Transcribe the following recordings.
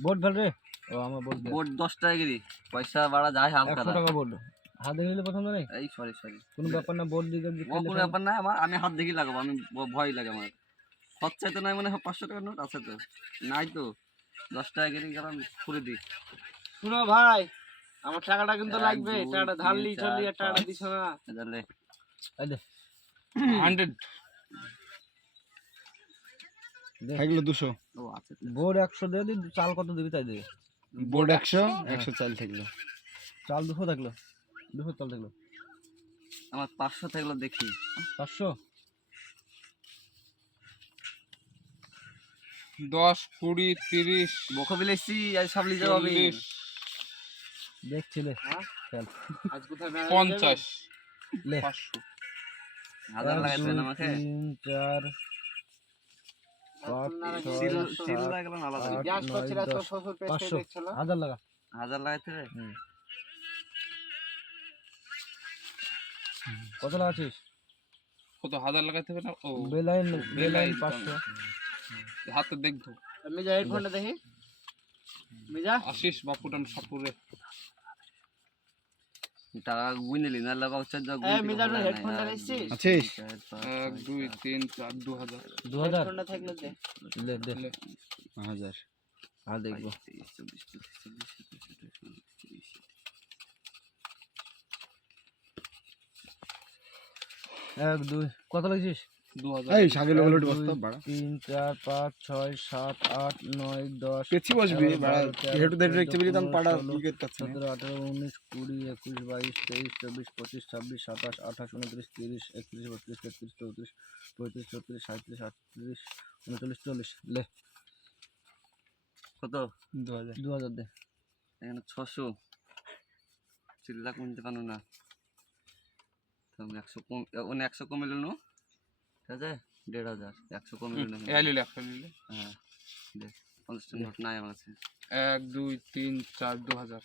Board fail রে? ও আমার board board দশ টাকা গিরি পয়সা বাড়া যায় হালকা টাকা বোর্ড হাত দেখে নিলে প্রথম জানাই এই সরি সরি কোনো ব্যাপার না বোর্ড দিকে ও কোনো ব্যাপার না আমার আমি হাত দেখি লাগাবো আমি ভয় লাগে আমার। খরচায় তো নাই মানে পাঁচশো টাকার নোট আছে তো। নাই তো। দশ টাকা গিরি গেলাম করে দিই। শুনো ভাই আমার টাকাটা কিন্তু লাগবে। টাকাটা ধারলি চললি আর টাকাটা দিছ না। হান্ড্রেড। থাকল দুশো। ও আছে তো। বোর্ড একশো দিয়ে দি চাল কত দিবি তাই দিবি বোর্ড একশো একশো চাল থাকল। চাল দুশো থাকল? দুশো চাল থাকল? আমার পাঁচশো থাকল দেখি। পাঁচশো? দশ কুড়ি তিরিশ বকো বিলেছি আজ সব লিজে হবে দেখছিলে হ্যাঁ? পঞ্চাশ। হাজার লাগাইছেন আমাকে? তিন চার হাজার লাগা। হাজার লাগাইতে? রে কত লাগাচ্ছিস? কত হাজার লাগাতে হবে না? ও বেলাইন বেলাইন বেলাইন পাঁচশো। হাতে দেখব মিজা হেডফোনটা দেখি। মিজা? আশিস বাপুটান সাপুরে। টাকা যা আছিস? দু হাজার দু হাজার। হেডফোনটা থাকলে দে। লে দে। লে। হাজার আর দেখব এক দুই। কত লাগছিস তিন চার পাঁচ ছয় সাত আট নয় দশ পেছি বসবি। সতেরো আঠারো উনিশ কুড়ি একুশ বাইশ তেইশ চব্বিশ পঁচিশ ছাব্বিশ সাতাশ আঠাশ উনত্রিশ তিরিশ একত্রিশ বত্রিশ তেত্রিশ চৌত্রিশ পঁয়ত্রিশ ছত্রিশ সাঁত্রিশ আটত্রিশ উনচল্লিশ চল্লিশ। লে। কত? দু হাজার দু। হাজার দে এখানে ছশো। চিল্লা কমতে পারো না। একশো কম একশো কমিল নো? আছে? দেড় হাজার। একশো কমিল না এ লিলে একশো লিলে হ্যাঁ পঞ্চাশটা নোট নাই আমার কাছে। এক দুই তিন চার দু হাজার।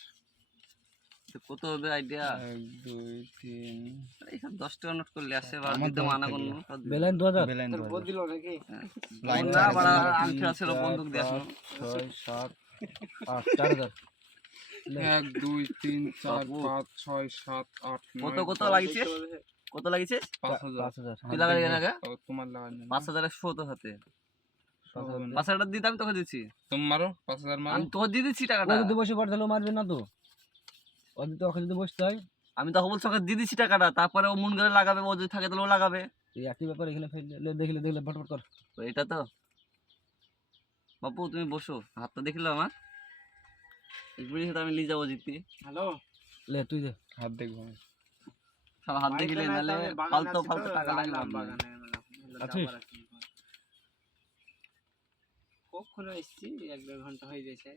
কত হবে আইডিয়া এক দুই তিন। এখানে দশ টাকা নোট করলে আসে বা আমার দিতে মানা। করল বেলাইন দু হাজার। বেলাইন দু হাজার দিল নাকি? লাইন না বাড়া আংটি ছিল বন্দুক দিয়ে আসলো। ছয় সাত আট চার হাজার। এক দুই তিন চার। পাঁচ ছয় সাত আট কত কত লাগিছে কত লাগিছে পাঁচ হাজার। তুই লাগালি কেন আগে? তোমার লাগানো পাঁচ হাজার একশো তো হাতে। পাঁচ হাজার দিতে আমি তোকে দিচ্ছি। তুমি মারো পাঁচ হাজার মারো। আমি তোকে দিয়ে দিচ্ছি টাকাটা। যদি বসে পড়ে তাহলে ও মারবে না তো? ও যদি যদি বসতে হয়? আমি তখন বলছি ওকে দিয়ে দিচ্ছি টাকাটা। তারপরে ও মন করে লাগাবে ও যদি থাকে তাহলে ও লাগাবে। এই একই ব্যাপার এখানে ফেললে লে, দেখলে দেখলে ভটভট কর। এটা তো। বাপু তুমি বসো। হাতটা দেখলে আমার? সাথে আমি নিয়ে যাব জিততে। হ্যালো? লে তুই দে। হাত দেখব আমি। সব হাত দেখলে নাহলে ফালতু ফালতু টাকা লাগে না আছিস? কখন এসছি এক দেড় ঘণ্টা হয়ে গেছে।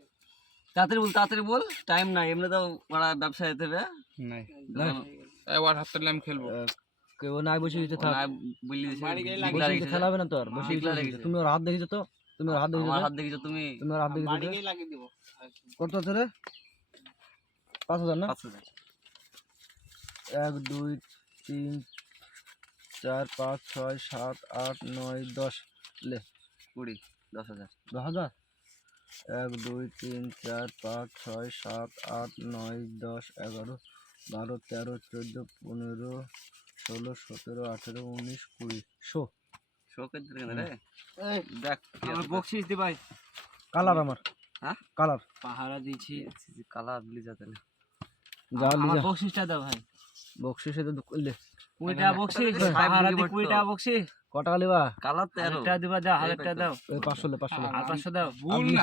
তাড়াতাড়ি বল তাড়াতাড়ি বল টাইম নাই এমনি তো ওরা ব্যবসা যেতে হবে নাই। দোকান- এবার হাত আমি খেলব। কেউ নাই বসে দিতে থাক। বললি দিছে, বাড়ি গেলে বিগলা বসে দিতে রেখেছে। খেলা হবে না তো আর বসে তুমি ওর হাত দেখিছো তো? তুমি ওর হাত দেখিছো হাত দেখেছ তুমি। তুমি ওর হাত দেখিছো বাড়ি গিয়ে লাগিয়ে দিব। কত আছে রে? পাঁচ হাজার না? পাঁচ হাজার। এক দুই তিন চার পাঁচ ছয় সাত আট নয় দশ লে কুড়ি দশ হাজার। দশ হাজার? এক দুই তিন চার পাঁচ ছয় সাত আট নয় দশ এগারো বারো তেরো চোদ্দ পনেরো ষোলো সতেরো আঠেরো উনিশ কুড়ি। শো। এই, দেখ বকশিস দি ভাই। কালার আমার। হ্যাঁ? কালার। পাহারা দিয়েছি। কালার লিজা তাহলে যা আমার লিজা। বকশিসটা দাও ভাই। বকশিসে তো লে কুড়ি টাকা বকশিস দিকে দি কুড়ি পড়তো। টাকা বকশিস কটা লিবা? কালার তো হাজার দিবা দাও হাজার টাকা পাইতো। দাও। ওই পাঁচশো লে পাঁচশো লে। আর পাঁচশো দাও। ভুল না।